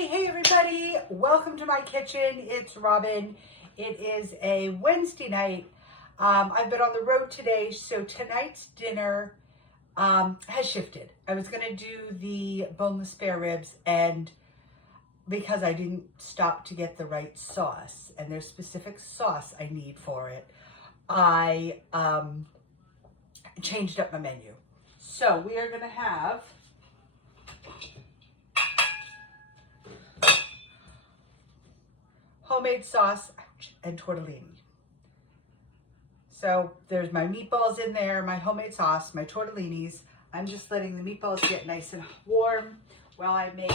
Hey everybody, welcome to my kitchen. It's Robin. It is a Wednesday night. I've been on the road today, so tonight's dinner has shifted. I was going to do the boneless spare ribs, and because I didn't stop to get the right sauce, and there's specific sauce I need for it, I changed up my menu. So we are going to have homemade sauce and tortellini. So there's my meatballs in there, my homemade sauce, my tortellinis. I'm just letting the meatballs get nice and warm while I make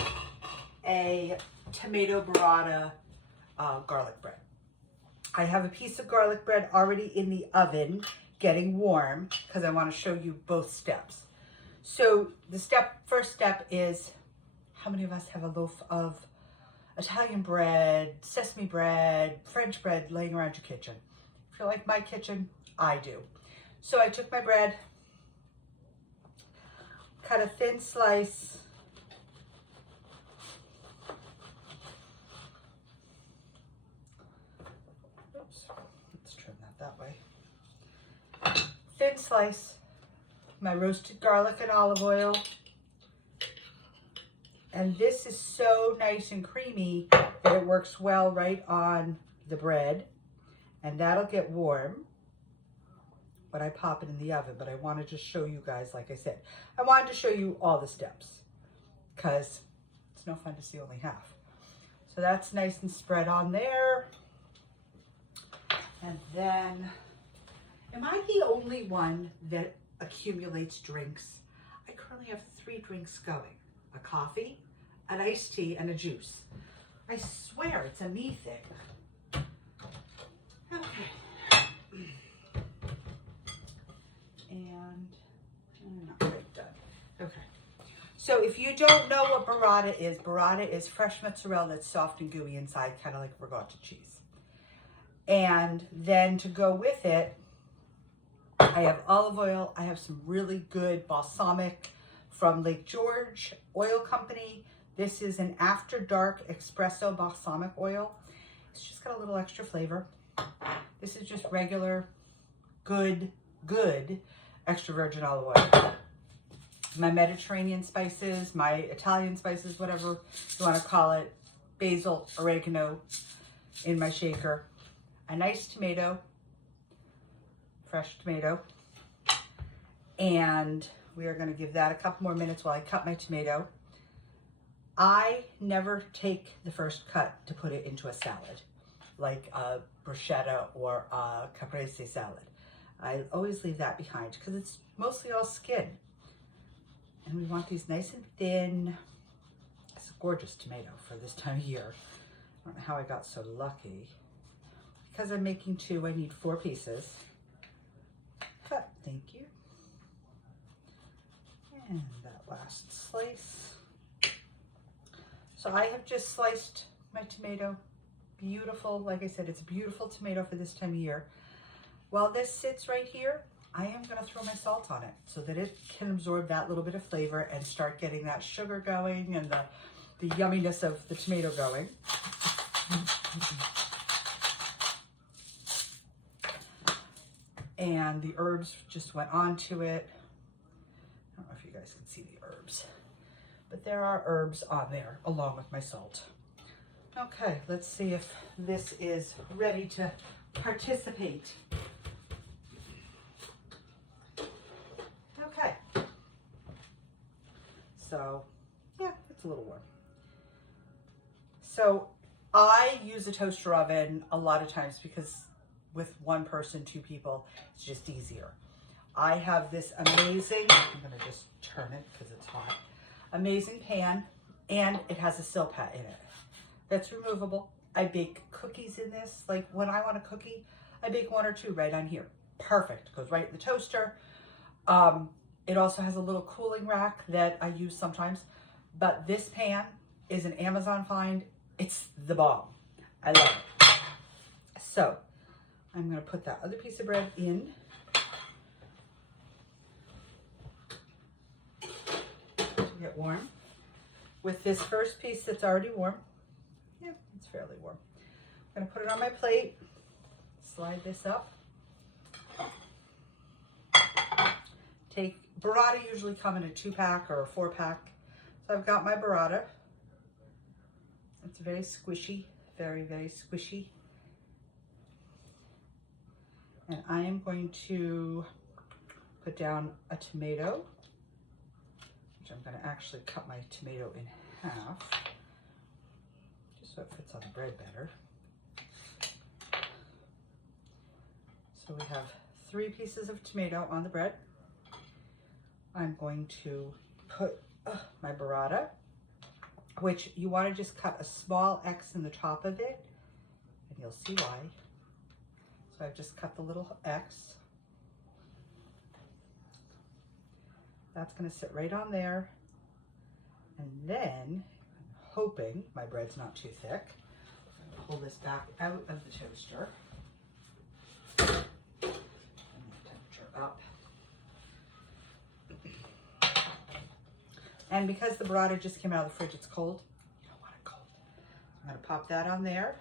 a tomato burrata garlic bread. I have a piece of garlic bread already in the oven getting warm because I want to show you both steps. So the first step is, how many of us have a loaf of Italian bread, sesame bread, French bread laying around your kitchen? If you like my kitchen, I do. So I took my bread, cut a thin slice, oops, let's turn that way. Thin slice, my roasted garlic and olive oil. And this is so nice and creamy that it works well right on the bread. And that'll get warm when I pop it in the oven. But I wanted to show you guys, like I said, I wanted to show you all the steps because it's no fun to see only half. So that's nice and spread on there. And then, am I the only one that accumulates drinks? I currently have 3 drinks going. A coffee, an iced tea, and a juice. I swear it's a me thing. Okay. And I'm not quite done. Okay. So if you don't know what burrata is fresh mozzarella that's soft and gooey inside, kind of like Burrata cheese. And then to go with it, I have olive oil. I have some really good balsamic from Lake George Oil Company. This is an After Dark Espresso Balsamic Oil. It's just got a little extra flavor. This is just regular, good extra virgin olive oil. My Mediterranean spices, my Italian spices, whatever you want to call it. Basil, oregano in my shaker. A nice tomato, fresh tomato. And we are going to give that a couple more minutes while I cut my tomato. I never take the first cut to put it into a salad, like a bruschetta or a caprese salad. I always leave that behind because it's mostly all skin. And we want these nice and thin. It's a gorgeous tomato for this time of year. I don't know how I got so lucky. Because I'm making 2, I need 4 pieces. Cut, thank you. And that last slice. So I have just sliced my tomato. Beautiful, like I said, it's a beautiful tomato for this time of year. While this sits right here, I am gonna throw my salt on it so that it can absorb that little bit of flavor and start getting that sugar going and the yumminess of the tomato going. And the herbs just went onto it. I don't know if you guys can see the herbs, but there are herbs on there along with my salt. Okay, let's see if this is ready to participate. Okay. So, yeah, it's a little warm. So I use a toaster oven a lot of times because with 1 person, 2 people, it's just easier. I have this amazing, I'm gonna just turn it because it's hot, amazing pan, and it has a silpat in it. That's removable. I bake cookies in this. Like when I want a cookie, I bake 1 or 2 right on here. Perfect, goes right in the toaster. It also has a little cooling rack that I use sometimes, but this pan is an Amazon find. It's the bomb. I love it. So I'm gonna put that other piece of bread in. To get warm. with this first piece that's already warm. Yeah, it's fairly warm. I'm gonna put it on my plate, slide this up. Burrata usually come in a 2-pack or a 4-pack. So I've got my burrata. It's very squishy, very, very squishy. And I am going to put down a tomato, which I'm going to actually cut my tomato in half, just so it fits on the bread better. So we have 3 pieces of tomato on the bread. I'm going to put my burrata, which you want to just cut a small X in the top of it, and you'll see why. So I've just cut the little X. That's going to sit right on there. And then, I'm hoping my bread's not too thick, I'm going to pull this back out of the toaster. And the temperature up. And because the burrata just came out of the fridge, it's cold. You don't want it cold. I'm going to pop that on there.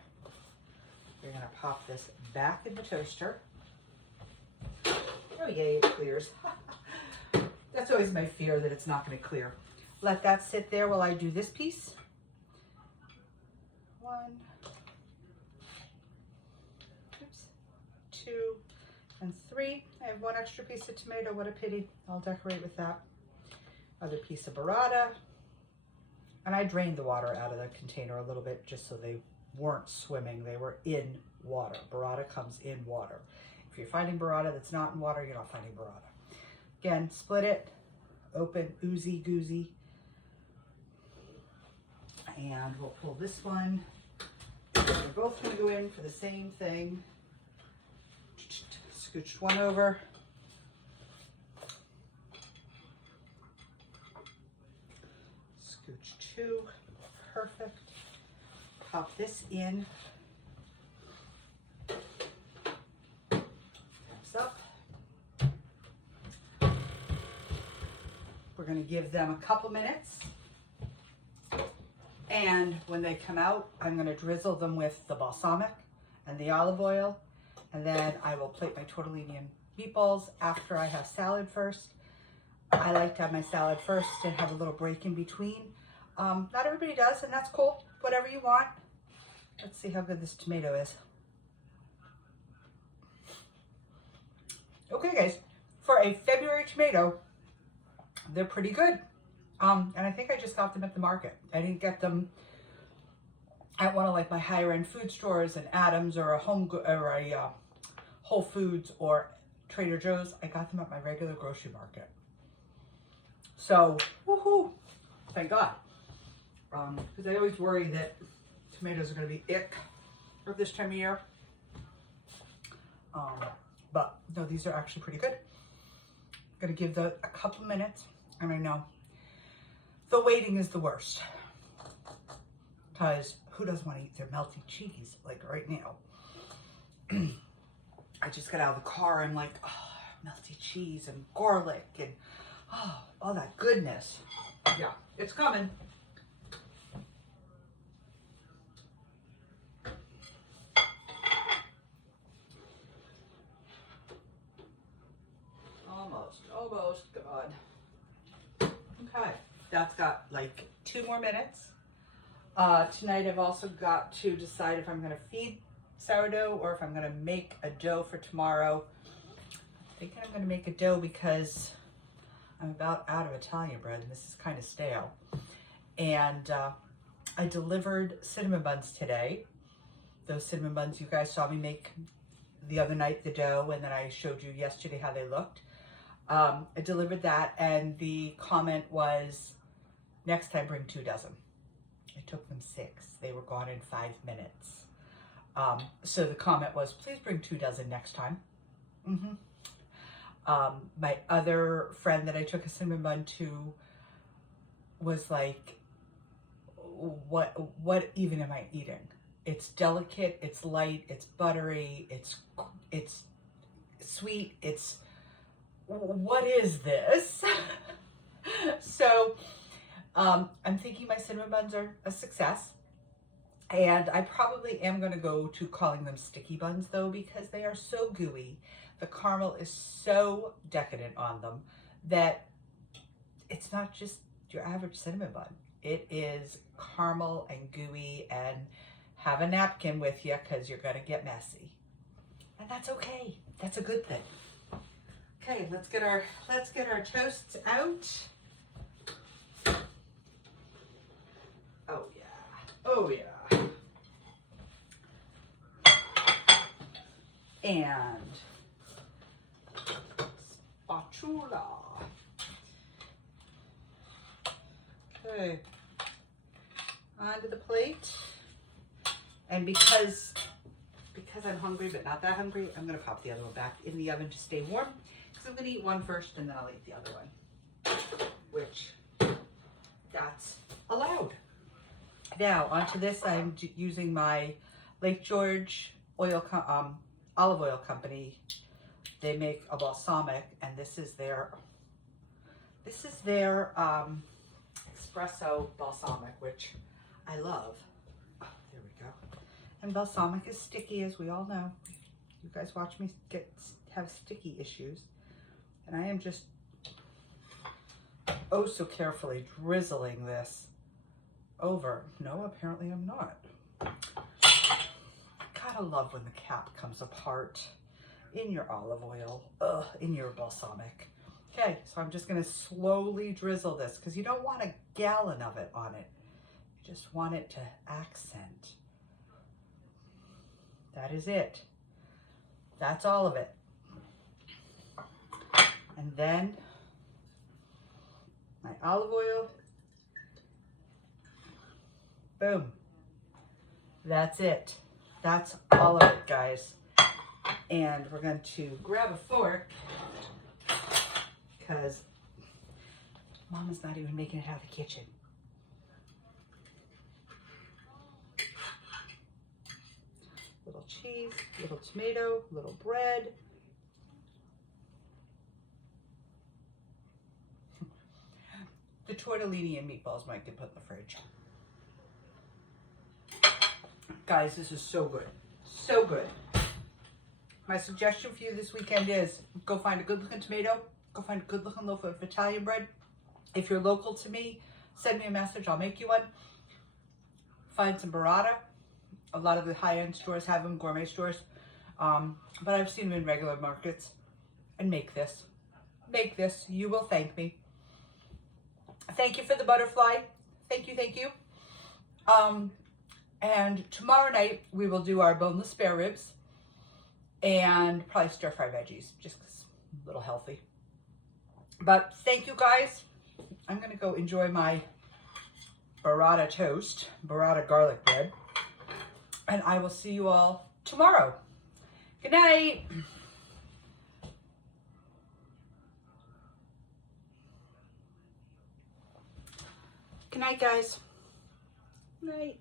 We're going to pop this back in the toaster. Oh yay, it clears. That's always my fear, that it's not going to clear. Let that sit there while I do this piece. 1, oops, 2, and 3. I have 1 extra piece of tomato. What a pity. I'll decorate with that. Other piece of burrata. And I drained the water out of the container a little bit just so they weren't swimming. They were in water. Burrata comes in water. If you're finding burrata that's not in water, you're not finding burrata. Again, split it, open, oozy goozy. And we'll pull this one. They're both going to go in for the same thing. Scooched one over. Scooch 2, perfect. Pop this in. Wraps up. We're going to give them a couple minutes. And when they come out, I'm going to drizzle them with the balsamic and the olive oil. And then I will plate my tortellini and meatballs after I have salad first. I like to have my salad first and have a little break in between. Not everybody does, and that's cool. Whatever you want. Let's see how good this tomato is. Okay, guys. For a February tomato, they're pretty good. And I think I just got them at the market. I didn't get them at one of like my higher end food stores and Adams or a Whole Foods or Trader Joe's. I got them at my regular grocery market. So, woohoo! Thank God. Because I always worry that tomatoes are going to be ick for this time of year. But no, these are actually pretty good. I'm going to give a couple minutes. And I know the waiting is the worst. Because who doesn't want to eat their melty cheese like right now? I just got out of the car. I'm like, oh, melty cheese and garlic and oh, all that goodness. Yeah, it's coming. Almost, God. Okay, that's got like 2 more minutes. Tonight I've also got to decide if I'm going to feed sourdough or if I'm going to make a dough for tomorrow. I'm thinking I'm going to make a dough because I'm about out of Italian bread and this is kind of stale. And I delivered cinnamon buns today. Those cinnamon buns you guys saw me make the other night, the dough, and then I showed you yesterday how they looked. I delivered that and the comment was, next time bring 2 dozen. I took them 6. They were gone in 5 minutes. So the comment was, please bring 2 dozen next time. My other friend that I took a cinnamon bun to was like, what even am I eating? It's delicate, it's light, it's buttery, it's sweet, what is this? So I'm thinking my cinnamon buns are a success. And I probably am going to go to calling them sticky buns though, because they are so gooey. The caramel is so decadent on them that it's not just your average cinnamon bun. It is caramel and gooey, and have a napkin with you because you're going to get messy. And that's okay. That's a good thing. Okay, let's get our toasts out. Oh yeah. Oh yeah. And spatula. Okay, onto the plate. And because I'm hungry but not that hungry, I'm gonna pop the other one back in the oven to stay warm, because I'm gonna eat one first and then I'll eat the other one, which that's allowed. Now onto this, I'm using my Lake George olive oil company. They make a balsamic, and this is their espresso balsamic, which I love. Oh, there we go. And balsamic is sticky, as we all know. You guys watch me have sticky issues, and I am just oh so carefully drizzling this over. No, apparently I'm not. Gotta love when the cap comes apart in your olive oil, in your balsamic. Okay, so I'm just gonna slowly drizzle this, because you don't want a gallon of it on it. You just want it to accent. That is it. That's all of it. And then my olive oil. Boom. That's it. That's all of it, guys. And we're going to grab a fork, because Mama's not even making it out of the kitchen. Little cheese, little tomato, little bread. The tortellini and meatballs might get put in the fridge. Guys, this is so good. So good. My suggestion for you this weekend is go find a good looking tomato. Go find a good looking loaf of Italian bread. If you're local to me, send me a message. I'll make you one. Find some burrata. A lot of the high-end stores have them, gourmet stores. But I've seen them in regular markets. And make this. Make this. You will thank me. Thank you for the butterfly. Thank you, thank you. And tomorrow night, we will do our boneless spare ribs and probably stir-fry veggies, just 'cause a little healthy. But thank you, guys. I'm going to go enjoy my burrata toast, burrata garlic bread, and I will see you all tomorrow. Good night. Good night, guys. Good night.